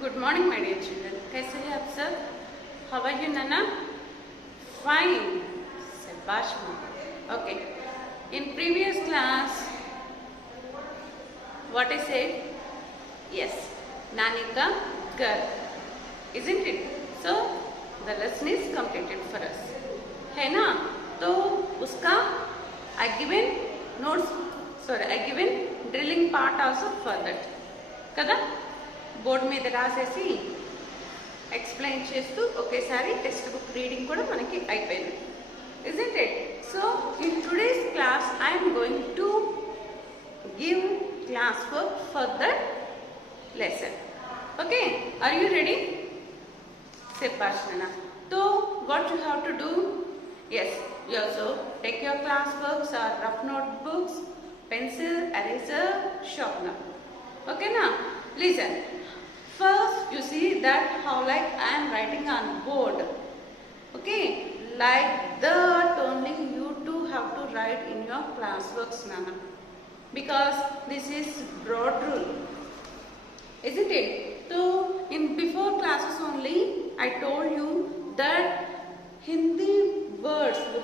Good morning, my dear children. कैसे हैं आप सब? How are you, Nana? Fine. Shabash, okay. In previous class, what I said? Yes, Nanika girl, isn't it? So the lesson is completed for us. है ना? तो उसका I given notes. Sorry, I given drilling part also for that. కదా? Board మీద రాసేసి explain చేస్తూ ఒకేసారి text book reading కూడా మనకి అయిపోయింది. isn't it? So in today's class I am going to give class work for that lesson. Okay, are you ready? Shabash Nana. So what you have to do? Yes, you also take your class works or rough notebooks, pencil, eraser, sharpener. Okay now, listen. First you see that how like I am writing on board. Okay, like that only you too have to write in your classworks, Nana, because this is broad rule, isn't it? So in before classes only I told you that Hindi words we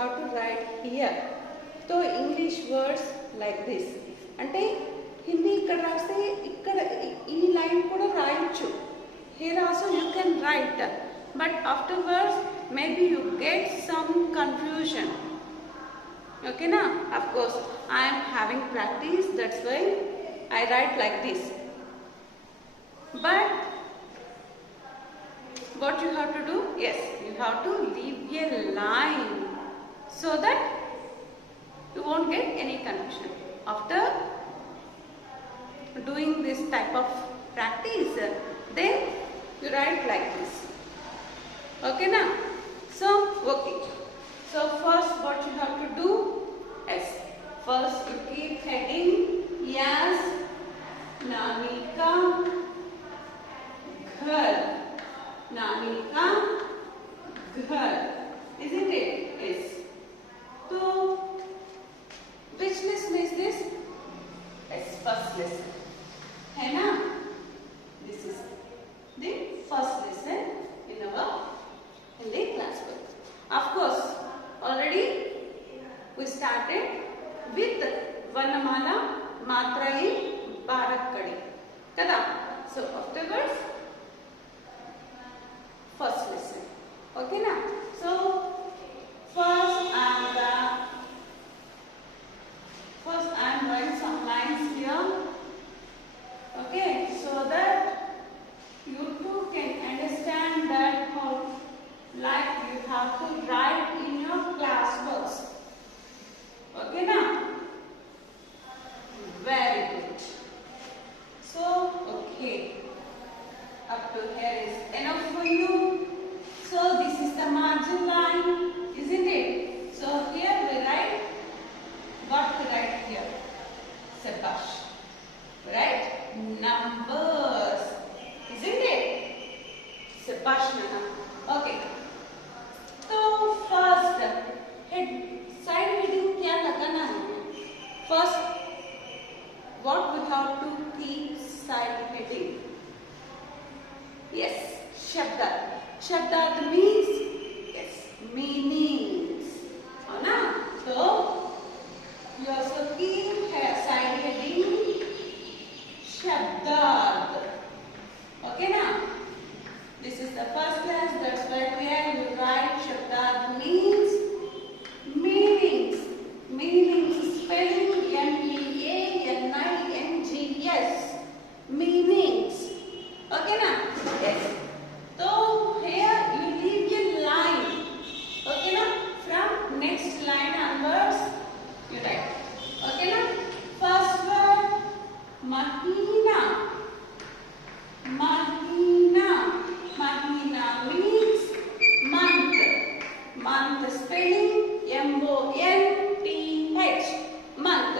have to write here. So English words like this. అంటే హిందీ ఇక్కడ రాస్తే ఇక్కడ ఈ line కూడా రాయొచ్చు. Here also you can write, but afterwards maybe you get some confusion. ఓకేనా? Of course I am having practice, that's why I write like this. But what you have to do? Yes, you have to leave a line so that you won't get any confusion. After doing this type of practice, then you write like this. Okay now? So okay, so first what you have to do is, first you keep heading yes, Nanika ghar, Nanika ghar, isn't it? Yes. So which lesson is this? Yes, first lesson. है ना? This is the first lesson in our Hindi class book. Of course, already we started with Varnamala Matrai Barakkadi. Kada? So afterwards, first lesson. Okay na? So first I am writing some lines here. Okay, so that you too can understand that how like you have to write in your class works. Okay now? Very good. So okay, up to here is enough for you. So this is the margin line, isn't it? So here we write what to write here. Shabash. Right? Numbers, isn't it? Shabash Nana. Okay. So first head side heading क्या लगाना है? First, what we have to keep side heading? Yes, Shabda. Shabda means yes, meanings. Oh na? So you also keep side heading Shabdad. Okay now? This is the first class, that's why here you write Shabdad means meanings. Meanings, spelling MEANINGS. Meanings. Okay now? Yes. So here you leave a line. Okay now? From next line onwards you write. Okay now? First word Mahina. Mahina. Mahina means month. Month spelling MONTH. Month.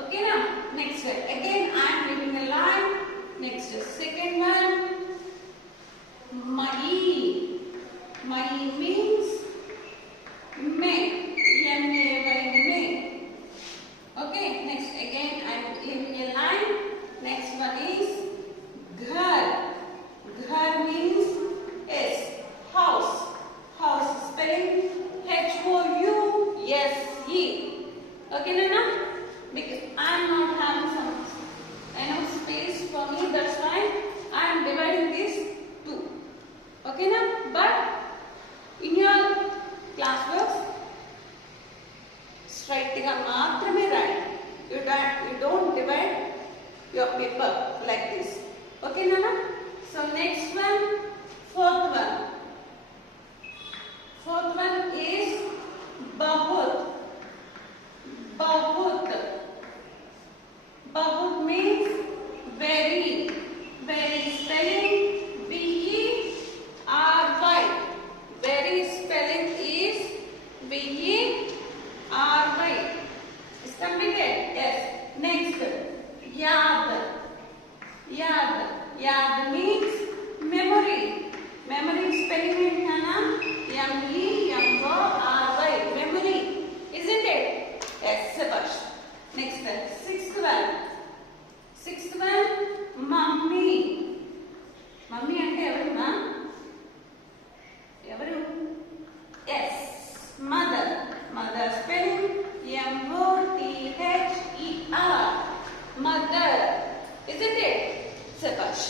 Okay now? Next word. Again I am leaving a line. Next second one. Mai. Mai means May. M-A-Y, May. Okay. Next again I am leaving a line. Next your paper like this. Okay, Nana? So next one, fourth one. Fourth one is bahut. Bahut. Bahut means very. Very spelling B-E-R-Y. Very spelling is B-E-R-Y. Is completed? Yes. Next, yad. Yad. Yad means memory. Memory spelling in Nana M-E-M-O-R-Y. Memory. Isn't it? Yes, Sabash. Next, sixth one. Sixth one, mummy. Mummy ante evaru ma? Evaru? Yes, mother. Mother spelling M-O-T-H-E-R. Mother. Isn't it? Sabash.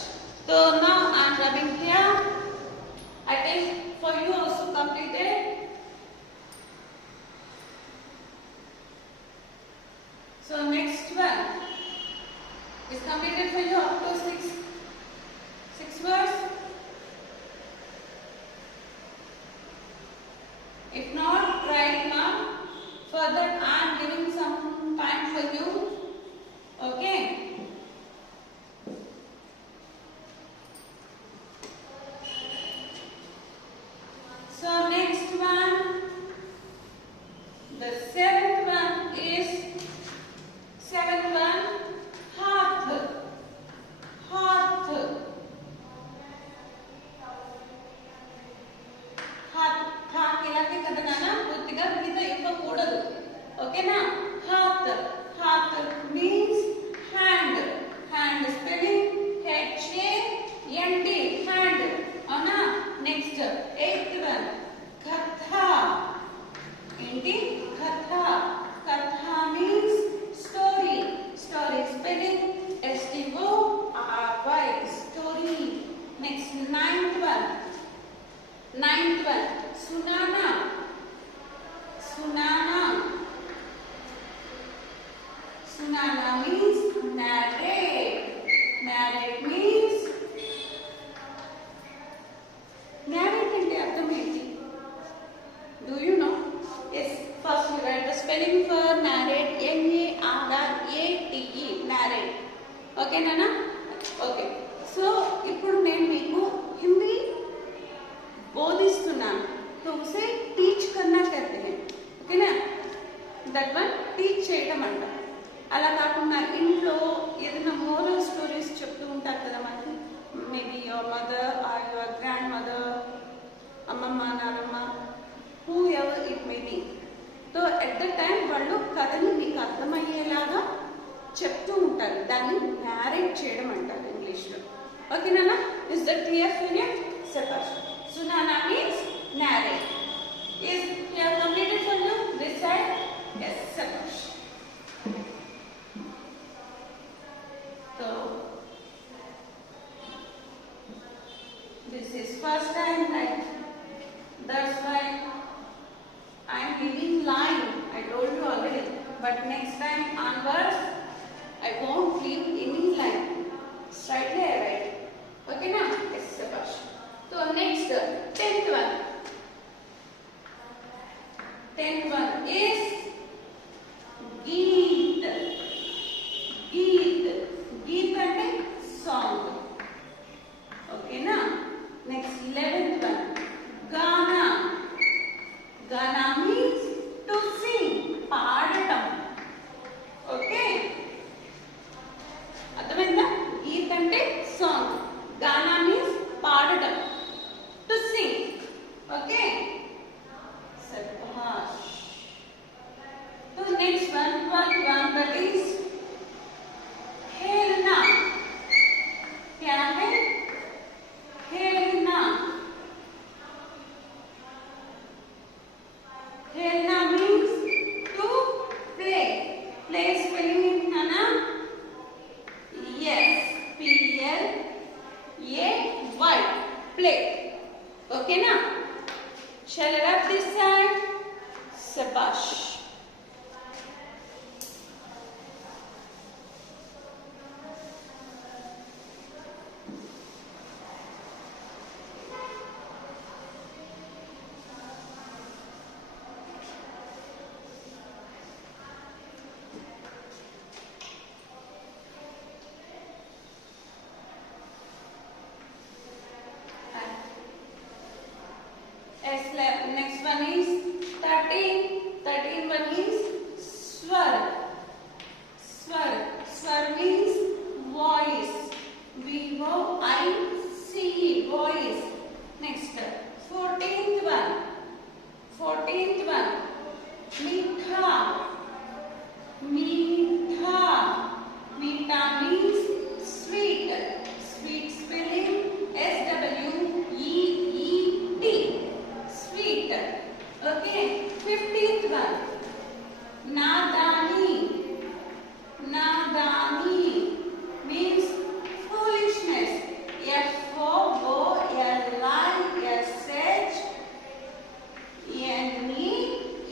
So now I am rubbing here. I think for you also completed. So next one is completed for you up to six words. If not, try it now. Further, I am giving some time for you. Okay. So next one, the seventh one is hearth. Hearth. Hearth ilake kada nana purtiga gita ippakudadu. Okay na? Hearth. Hearth means hand. Hand spelling H-A-N-D. Hand. Avuna? Next, eighth one, katha. Enti? Katha. Katha means story. Story spelling S-T-O-R-Y. Story. Next, ninth one. Ninth one, sunana. Sunana. Sunana means narrate. Narrate means narrate ante ardham enti? Do you know? Yes. First we write the spelling for narrate. N-A-R-R-A-T-E. Narrate. Okay, Nana? Okay. So ఇప్పుడు నేను మీకు హిందీ बोधिस्तुन्नानु. तो उसे teach करना कहते हैं. Okay ना? That one teach చేయడం అంట. అలా కాకుండా ఇంట్లో ఏదైనా మోరల్ స్టోరీస్ చెప్తూ ఉంటారు కదా మనకి. Maybe your mother or your grandmother, అమ్మమ్మ, నానమ్మ, whoever it may be. So at the time వాళ్ళు కథని మీకు అర్థమయ్యేలాగా చెప్తూ ఉంటారు. దాన్ని narrate చేయడం అంటారు ఇంగ్లీష్లో. ఓకేనా? Is that clear for you? Suppose Sunana means narrate. Is here completed for you? This side? Yes, Sabash. So, this is first time, right? That's why I am giving line. I told you already. But next time onwards, I won't leave any line. Straightly I write. Okay, now? Yes, Sabash. So next, 10th one. 10th one is geet. Geet. Geet ante song. Okay na? Next, 11th one. Gana. Gana means to sing. Paadatam. Okay? అర్థమైందా? గీత్ అంటే song. గానా means పాడటం. To sing. Okay? Sabash. So next one, 12th one, that is Helena. क्या है? Helena. Helena means to play. Play spelling in Nana? Yes. P-L-A-Y. Play. Okay na? Shall I wrap this side? Sabash. Next, 14th one. 14th one. Meetha. Meetha. Meetha means sweet. Sweet spelling SWEET. Sweet. Okay. 15th one. Nadani. Nadani means foolishness.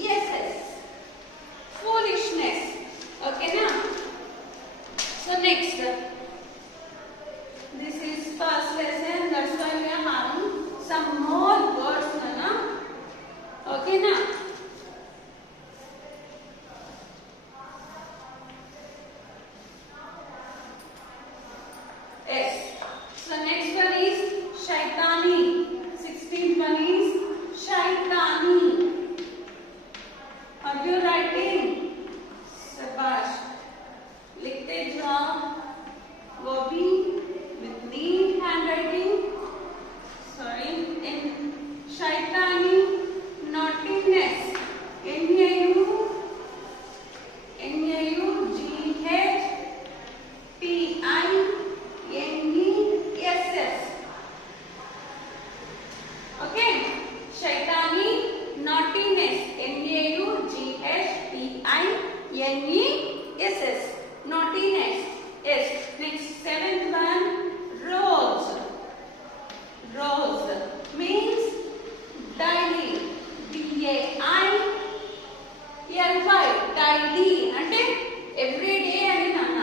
FOOLISHNESS. Foolishness. Okay now. So next, this is first lesson. That's why we are having some more words now. Okay now. Yes. So next one is Shaitani. 16th one is Shaitani. Are you writing? Shabash. लिखते जाओ. वो भी with neat handwriting. Sorry. In Shaitani, naughtiness. NAUGHTINESS. Okay. Shaitani, naughtiness. NAUGHTINESS. Naughtiness. Yes. Next, 7th one, rose. Rose means daily. DAILY. Daily అంటే every day అని నాన్న.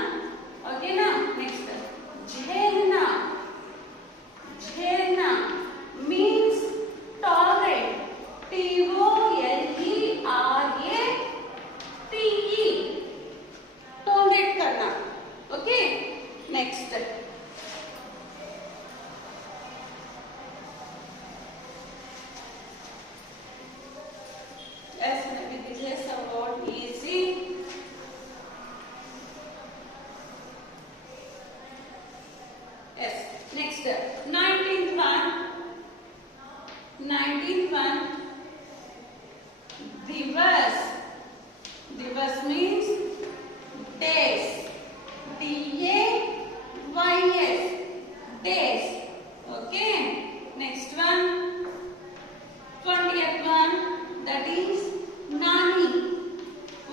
ఓకేనా? Next జైర్నా. జైర్నా means tolerate. TOLERATE. tolerate करना. Okay. Next yes, maybe this is somewhat easy. Yes. Next, 19th one. 19th one. Divas. Divas means days. DAYS. Days. Okay. Next one. 20th one. That is Nani.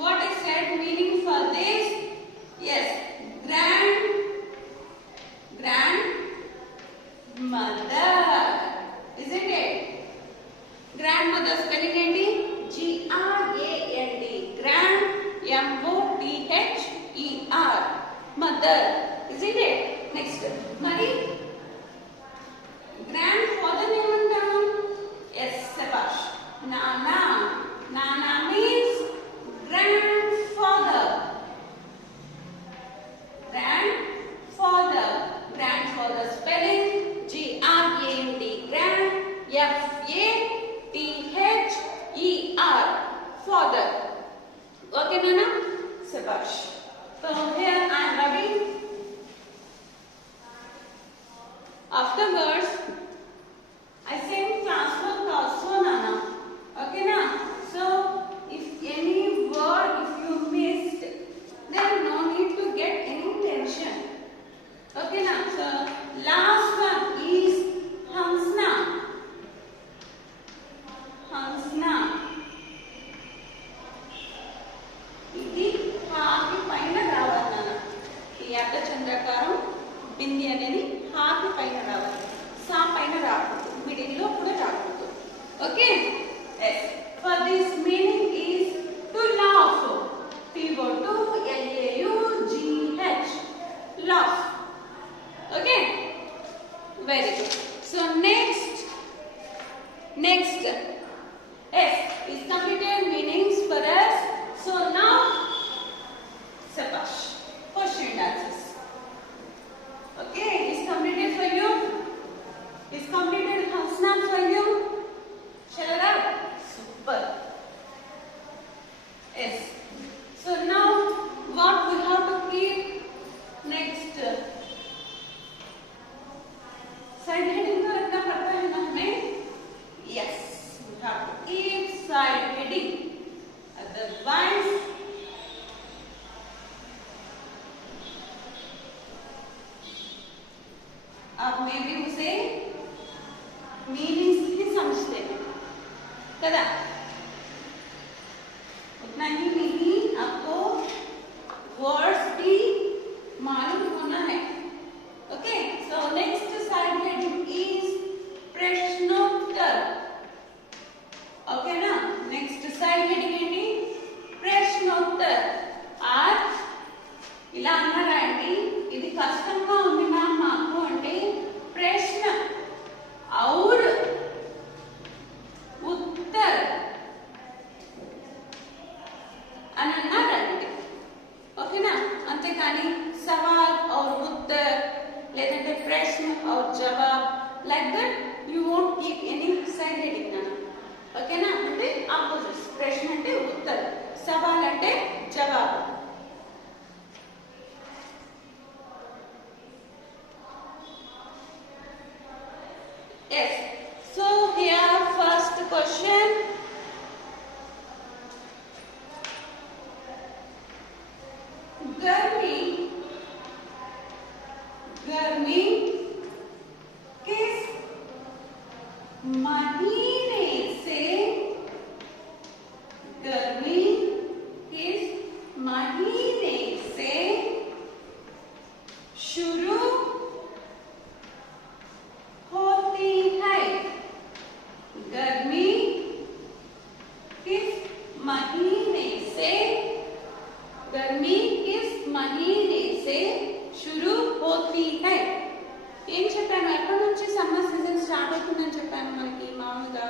What is that meaning for this? Yes. Grandmother. Isn't it? Grandmother spelling ఏంటి? GRAND. Grand. MOTHER. Mother. Isn't it? Next. మరి grandfather ఏమంటాం? Yes, Sabash. Nana. Nana means grandfather. Grandfather. Grandfather spelling GRAND. Grand. FATHER. Father. Okay, Nana? Sabash. So here I am rubbing. Afterwards, I send class work also, Nana. Okay, na? So if any word if you missed, then no need to get any tension. Okay, na? So last one is Hansna. Hansna. ఇది హాకి పైన రావాలి నాన్న. ఈ అడ్డ చంద్రకారం బింది అనేది హాకి పైన రావాలి. సా పైన రాకూడదు. మిడిల్లో కూడా రాకూడదు. Okay. Yes. For this meaning is to laugh. TOLAUGH. Laugh. Okay. Very good. So next. Yes, is completed meanings for us. So now, Sabash. Question and answers. Okay, is completed for you. Is completed Hansna for you. Shall I write? Super. Yes. So now, what we have to keep next. Side heading तो रखना पड़ता है ना हमें. आप में भी उसे मीनिंग्स भी समझते हैं कदा, उतना ही नहीं आपको वर्ड्स भी मालूम होना है। Okay, so next side heading is प्रश्नोत्तर। ओके ना, नेक्स्ट साइड हेडिंग ఏంటి ప్రశ్నోత్తర్। ఆర్ ఇలా అన్నారా అండి, ఇది కష్టంగా ఉంది మ్యామ్ మాకు అంటే ప్రశ్న और उत्तर అని అన్నారండి। ఓకేనా, అంతేకాని సవాల్ और उत्तर లేదంటే ప్రశ్న और జవాబ్ like that you won't give any side heading నా। ఓకేనా, అంటే ఆపోజిట్స్, ప్రశ్న అంటే ఉత్తర్, సవాల్ అంటే జవాబు। Yes, so here first question, गर्मी गर्मी किस महीने से, गर्मी किस महीने से शुरू होती है? गर्मी किस महीने से, गर्मी किस महीने से शुरू होती है? ఏం చెప్పాను, ఎప్పటి నుంచి సమ్మర్ సీజన్ స్టార్ట్ అవుతుందని చెప్పాను మనకి మామూలుగా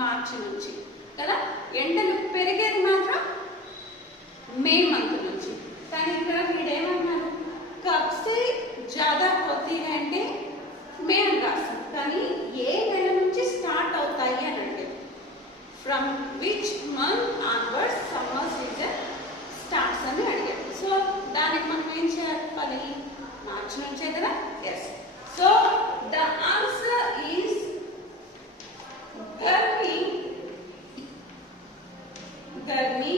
మార్చి నుంచి కదా। ఎండలు పెరిగేది మాత్రం మే మంత్ నుంచి, కానీ ఇక్కడ వీడేమన్నారు కబ్ సే జ్యాదా హోతీ హై అంటే మే అని రాస్తాం, కానీ ఏ నెల నుంచి స్టార్ట్ అవుతాయి అని అంటే from which month onwards summer season starts అని అడిగారు। సో దానికి మనం ఏం చెప్పాలి, మార్చి నుంచే కదా। Yes, so the answer is गर्मी गर्मी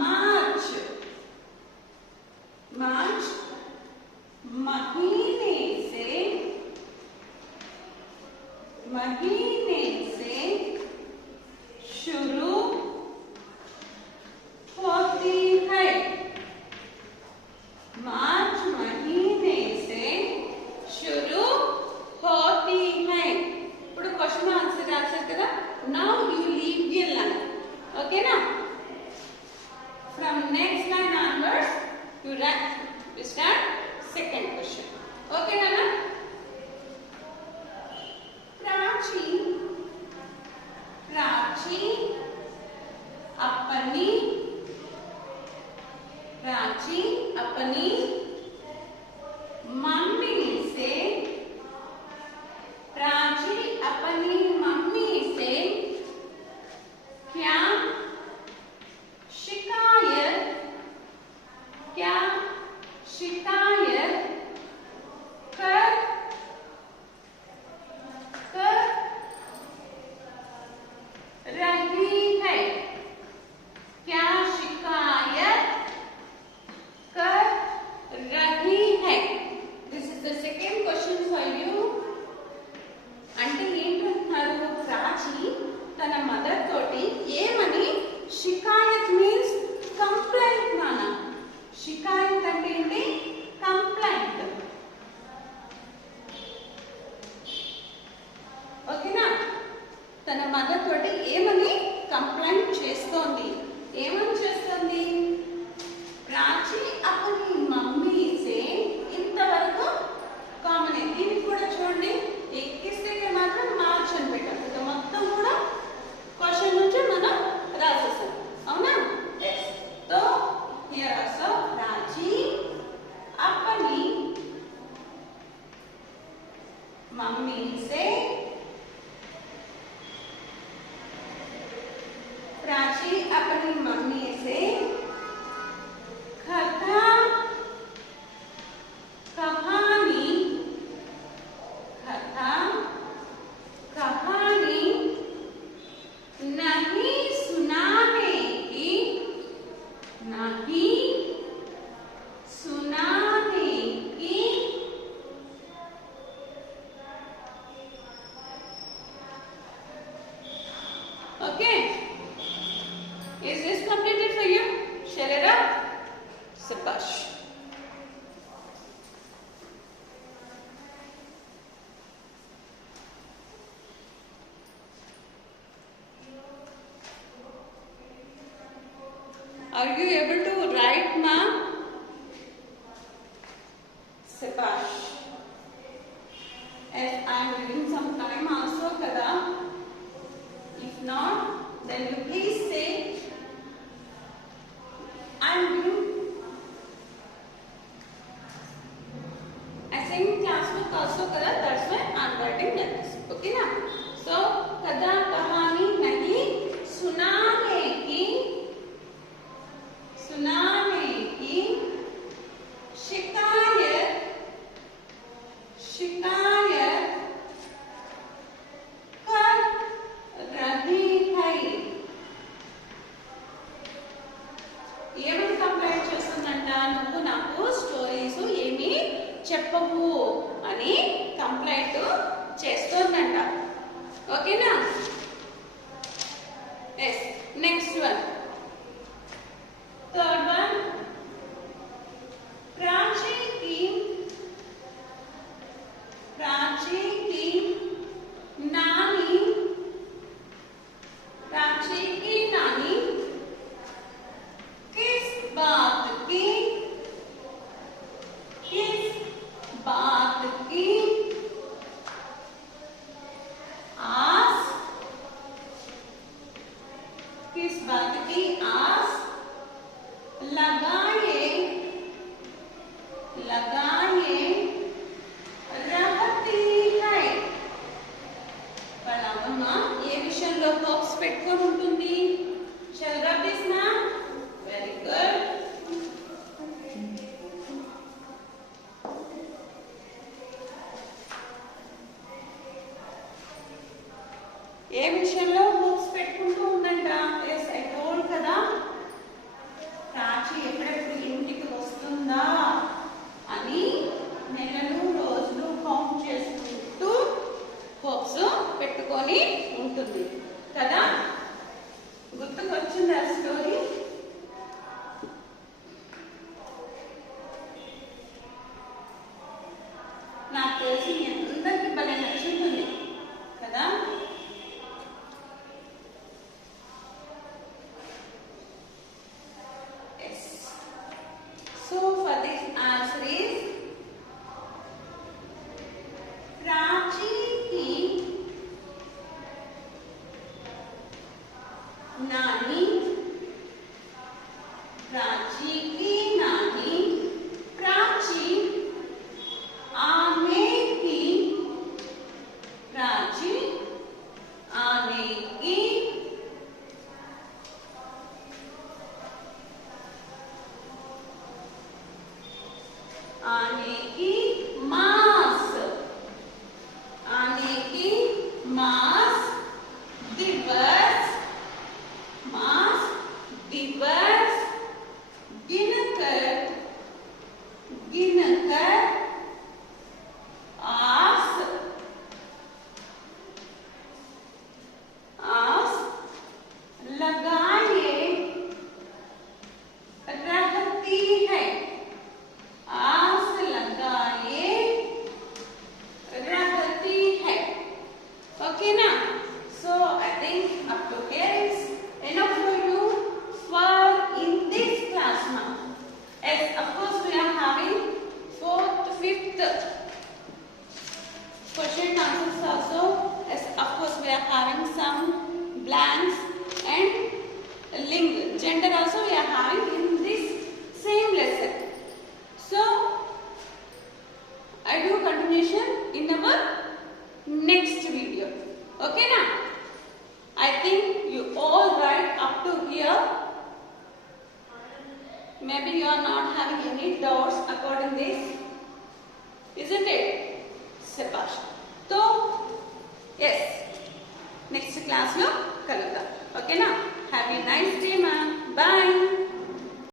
मार्च मार्च महीने से शुरू होती है, मार्च महीने से शुरू होती है। ఇప్పుడు క్వశ్చన్ ఆన్సర్ రాశారు కదా, now you leave the line. ఓకేనా, from next line onwards you write, you start second question. ఓకేనా, प्राची प्राची अपनी मम्मी से, प्राची अपनी मम्मी से क्या शिकायत कर रही है, क्या शिकायत कर रही है? This is the second question for you. అంటే ఏంటంటున్నారు, ప్రాచి తన మదర్ తోటి ఏమని షికాయత్ మీన్స్ కంప్లైంట్ నానా, షికాయత్ అంటే ఏంటి కంప్లైంట్। ఓకేనా, తన మదర్ తోటి ఏమని కంప్లైంట్ చేస్తోంది, ఏమని చేస్తోంది, ప్రాచి అపని మమ్మీ సే, ఇంతవరకు కామన్। దీనికి కూడా చూడండి, ఎక్కిస్తే మాత్రం మార్చ్ అని పెట్టాం, ఇక మొత్తం కూడా క్వశ్చన్ నుంచి మనం రాసేసాం, అవునా। ఎస్, తో here also Prachi Are you able to write, ma? Sabash. As I am giving some time also, kada. If not, then you please say, I am giving. I think classwork also, kada. That's why I am writing like this. Okay, na? So, kada कहानी नहीं सुनाने की शिकायत कर रही है. ఏమని complaint చేస్తుందంట, నువ్వు నాకు స్టోరీస్ ఏమీ చెప్పవు అని కంప్లైంట్ చేస్తుందంట. ఓకేనా? Yes. Next one, third one. Prachi की नानी किस बात की आस लगाए रहती है. వాళ్ళమ్మ ఏ విషయంలో హోప్స్ పెట్టుకొని ఉంటుంది? shall rub this now. Very good. ఏ విషయంలో హోప్స్ పెట్టుకుంటూ ఉందంట? ఎస్, ఐ టోల్డ్ కదా, ప్రాచి ఎప్పుడెప్పుడు ఇంటికి వస్తుందా అని నెలలు రోజులు కౌంట్ చేసుకుంటూ హోప్స్ పెట్టుకొని ఉంటుంది కదా. గుర్తుకొచ్చింది ఆ స్టోరీ? నాకు తెలిసి మీ అందరికీ భలే నచ్చుతుంది కదా. So for this answer is Prachi की नानी प्राची आने की मास दिवस गिनकर आस लगाए रहती है. आस लगाए रहती है. Okay na? So I think up to here is enough for you for in this class now. As of course we are having 4th, 5th question answers also. As of course we are having some blanks and link gender also we are having in this same lesson. So I do continuation in our next video. Okay na? I think you all write up to here. Maybe you are not having any doubts according this, isn't it? Sabash. So yes, next class lo kaluddam. Okay na? Have a nice day, ma'am. Bye.